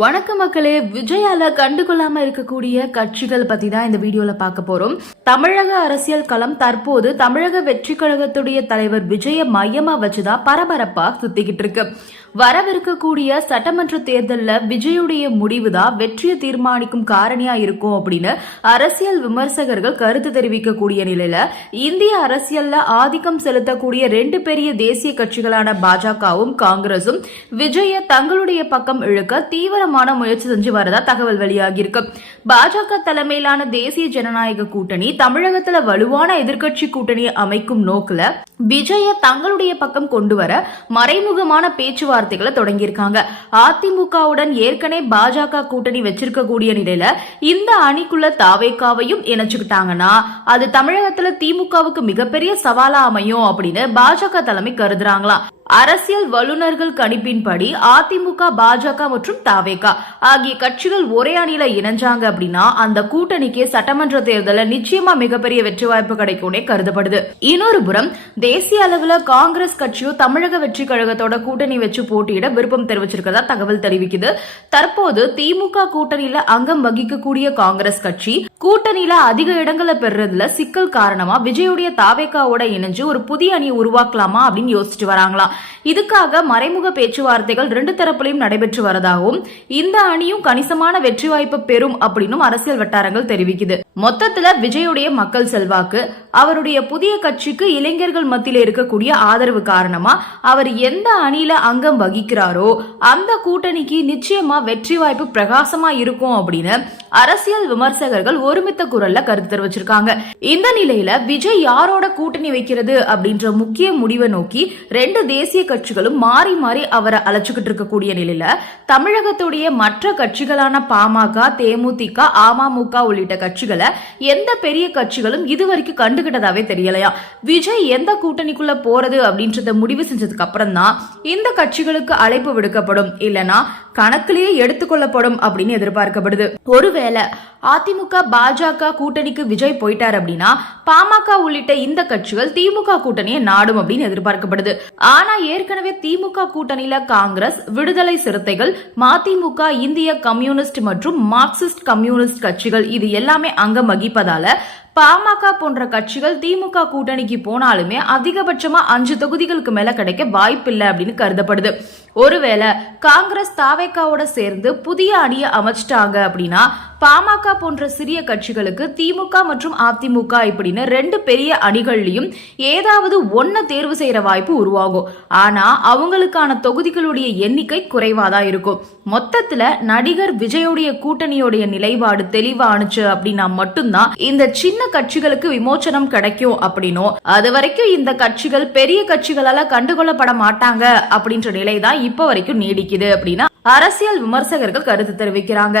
வணக்க மக்களே விஜயால கண்டுகொள்ளாம இருக்கக்கூடிய கட்சிகள் பத்தி தான் இந்த வீடியோல பார்க்க போறோம். தமிழக அரசியல் களம் தற்போது தமிழக வெற்றி கழகத்துடைய தலைவர் விஜய மையமா வச்சுதான் பரபரப்பா சுத்திக்கிட்டு இருக்கு. வரவிருக்கக்கூடிய சட்டமன்ற தேர்தலில் விஜயுடைய முடிவுதான் வெற்றியை தீர்மானிக்கும் காரணியா இருக்கும் அப்படின்னு அரசியல் விமர்சகர்கள் கருத்து தெரிவிக்கக்கூடிய நிலையில இந்திய அரசியல்ல ஆதிக்கம் செலுத்தக்கூடிய ரெண்டு பெரிய தேசிய கட்சிகளான பாஜகவும் காங்கிரசும் விஜய தங்களுடைய பக்கம் இழுக்க தீவிரமான முயற்சி செஞ்சு வரதா தகவல் வெளியாகியிருக்கு. பாஜக தலைமையிலான தேசிய ஜனநாயக கூட்டணி தமிழகத்துல வலுவான எதிர்க்கட்சி கூட்டணியை அமைக்கும் நோக்குல விஜய தங்களுடைய பக்கம் கொண்டு வர மறைமுகமான பேச்சுவார்த்தை பேச்சுவார்த்தைகளை தொடங்கியிருக்காங்க. அதிமுகவுடன் ஏற்கனவே பாஜக கூட்டணி வச்சிருக்கக்கூடிய நிலையில இந்த அணிக்குள்ள தாவேக்காவையும் இணைச்சுக்கிட்டாங்கன்னா அது தமிழகத்துல திமுகவுக்கு மிகப்பெரிய சவாலா அமையும் அப்படின்னு பாஜக தலைமை கருதுறாங்களாம். அரசியல் வல்லுநர்கள் கணிப்பின்படி அதிமுக பாஜக மற்றும் தாவேகா ஆகிய கட்சிகள் ஒரே அணியில இணைஞ்சாங்க அப்படின்னா அந்த கூட்டணிக்கு சட்டமன்ற தேர்தலில் நிச்சயமா மிகப்பெரிய வெற்றி வாய்ப்பு கிடைக்கும்னே கருதப்படுது. இன்னொரு புறம் தேசிய அளவில் காங்கிரஸ் கட்சியும் தமிழக வெற்றி கழகத்தோட கூட்டணி வச்சு போட்டியிட விருப்பம் தெரிவிச்சிருக்கதா தகவல் தெரிவிக்குது. தற்போது திமுக கூட்டணியில அங்கம் வகிக்கக்கூடிய காங்கிரஸ் கட்சி கூட்டணியில அதிக இடங்களை பெறுறதுல சிக்கல் காரணமா விஜயுடைய தாவேக்காவோட இணைஞ்சு ஒரு புதிய அணியை உருவாக்கலாமா அப்படின்னு யோசிச்சுட்டு வராங்களாம். இதுக்காக மறைமுக பேச்சுவார்த்தைகள் ரெண்டு தரப்புலையும் நடைபெற்று வரதாகவும் இந்த அணியும் கணிசமான வெற்றி வாய்ப்பு பெறும் அப்படின்னும் அரசியல் வட்டாரங்கள் தெரிவிக்குது. மொத்தத்துல விஜயுடைய மக்கள் செல்வாக்கு அவருடைய புதிய கட்சிக்கு இளைஞர்கள் மத்தியில இருக்கக்கூடிய ஆதரவு காரணமா அவர் எந்த அணியில அங்கம் வகிக்கிறாரோ அந்த கூட்டணிக்கு நிச்சயமா வெற்றி வாய்ப்பு பிரகாசமா இருக்கும் அப்படின்னு அரசியல் விமர்சகர்கள் ஒருமித்த குரல்ல கருத்து தெரிவிச்சிருக்காங்க. இந்த நிலையில விஜய் யாரோட கூட்டணி வைக்கிறது அப்படின்ற முக்கிய முடிவை நோக்கி ரெண்டு தேசிய கட்சிகளும் மாறி மாறி அவரை அழைச்சுக்கிட்டு இருக்கக்கூடிய நிலையில தமிழகத்துடைய மற்ற கட்சிகளான பாமக தேமுதிக அமமுக உள்ளிட்ட கட்சிகளை எந்த பெரிய கட்சிகளும் இதுவரைக்கும் கண்டுகிட்டதாவே தெரியலையா? விஜய் எந்த கூட்டணிக்குள்ள போறது அப்படின்றத முடிவு செஞ்சதுக்கு அப்புறம் தான் இந்த கட்சிகளுக்கு அழைப்பு விடுக்கப்படும். இல்லனா கணக்கிலேயே எடுத்துக்கொள்ளப்படும் அப்படின்னு எதிர்பார்க்கப்படுது. ஒருவேளை அதிமுக பாஜக கூட்டணிக்கு விஜய் போயிட்டார் அப்படின்னா பாமக உள்ளிட்ட இந்த கட்சிகள் திமுக கூட்டணியை நாடும் அப்படின்னு எதிர்பார்க்கப்படுது. ஆனா ஏற்கனவே திமுக கூட்டணியில காங்கிரஸ் விடுதலை சிறுத்தைகள் மதிமுக இந்திய கம்யூனிஸ்ட் மற்றும் மார்க்சிஸ்ட் கம்யூனிஸ்ட் கட்சிகள் இது எல்லாமே அங்கம் வகிப்பதால பாமக போன்ற கட்சிகள் திமுக கூட்டணிக்கு போனாலுமே அதிகபட்சமா அஞ்சு தொகுதிகளுக்கு மேல கிடைக்க வாய்ப்பில்லை அப்படின்னு கருதப்படுது. ஒருவேளை காங்கிரஸ் தாவேக்காவோட சேர்ந்து புதிய அணியை அமைச்சிட்டாங்க அப்படின்னா பாமக போன்ற சிறிய கட்சிகளுக்கு திமுக மற்றும் அதிமுக இப்படின்னு ரெண்டு பெரிய அணிகள்லையும் ஏதாவது ஒன்ன தேர்வு செய்யற வாய்ப்பு உருவாகும். ஆனா அவங்களுக்கான தொகுதிகளுடைய எண்ணிக்கை குறைவாதான் இருக்கும். மொத்தத்துல நடிகர் விஜயோடைய கூட்டணியோடைய நிலைப்பாடு தெளிவானுச்சு அப்படின்னா மட்டும்தான் இந்த சின்ன கட்சிகளுக்கு விமோச்சனம் கிடைக்கும் அப்படின்னும் அது வரைக்கும் இந்த கட்சிகள் பெரிய கட்சிகளால கண்டுகொள்ளப்பட மாட்டாங்க அப்படின்ற நிலை தான் இப்ப வரைக்கும் நீடிக்குது அப்படின்னா அரசியல் விமர்சகர்கள் கருத்து தெரிவிக்கிறாங்க.